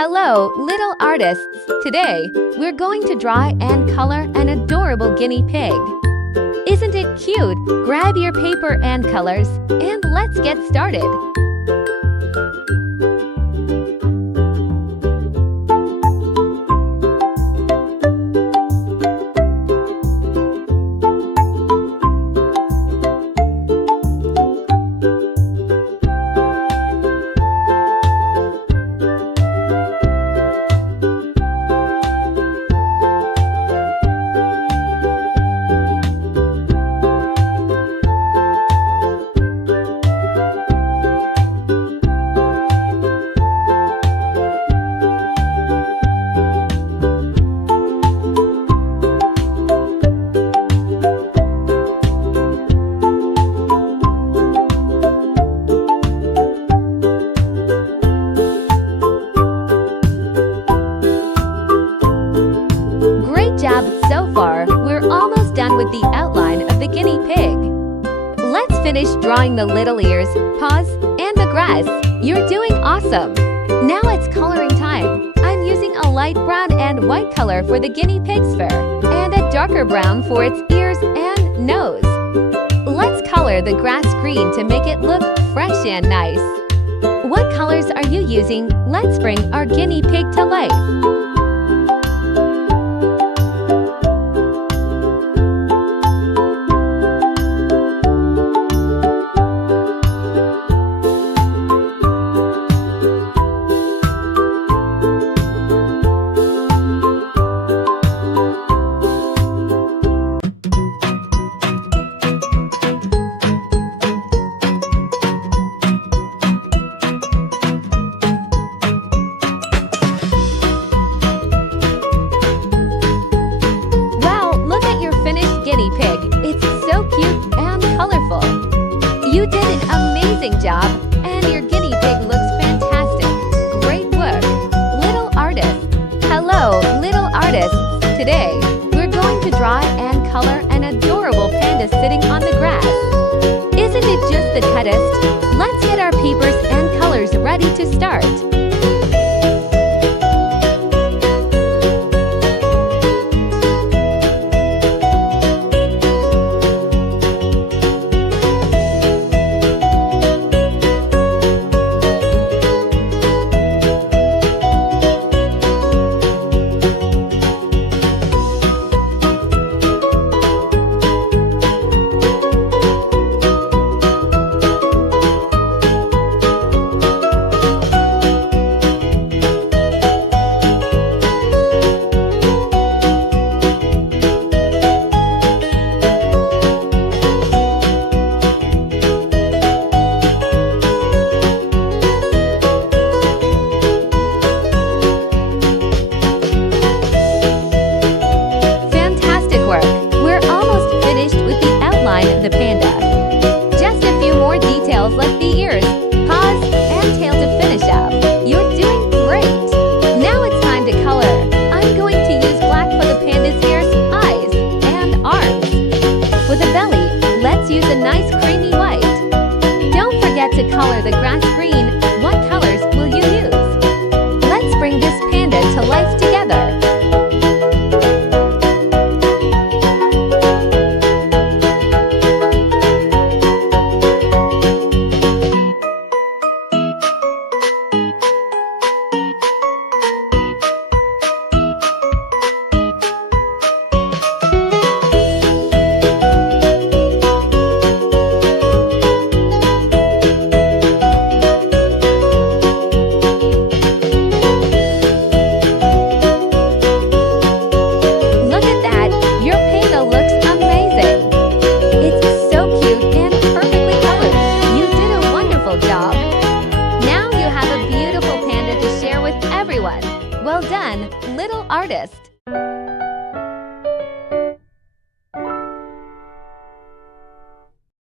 Hello, little artists! Today, we're going to draw and color an adorable guinea pig. Isn't it cute? Grab your paper and colors, and let's get started. Job so far, we're almost done with the outline of the guinea pig. Let's finish drawing the little ears, paws, and the grass. You're doing awesome! Now it's coloring time. I'm using a light brown and white color for the guinea pig's fur, and a darker brown for its ears and nose. Let's color the grass green to make it look fresh and nice. What colors are you using? Let's bring our guinea pig to life. Guinea pig. It's so cute and colorful. You did an amazing job, and your guinea pig looks fantastic. Great work, little artist. Hello, little artists. Today, we're going to draw and color an adorable panda sitting on the grass. Isn't it just the cutest? Let's get our papers and colors ready to start. The panda. Just a few more details like the ears, paws, and tail to finish up. You're doing great! Now it's time to color. I'm going to use black for the panda's ears, eyes, and arms. For the belly, let's use a nice creamy white. Don't forget to color the grass green. What colors will you use? Let's bring this panda to life together. Well done, little artist!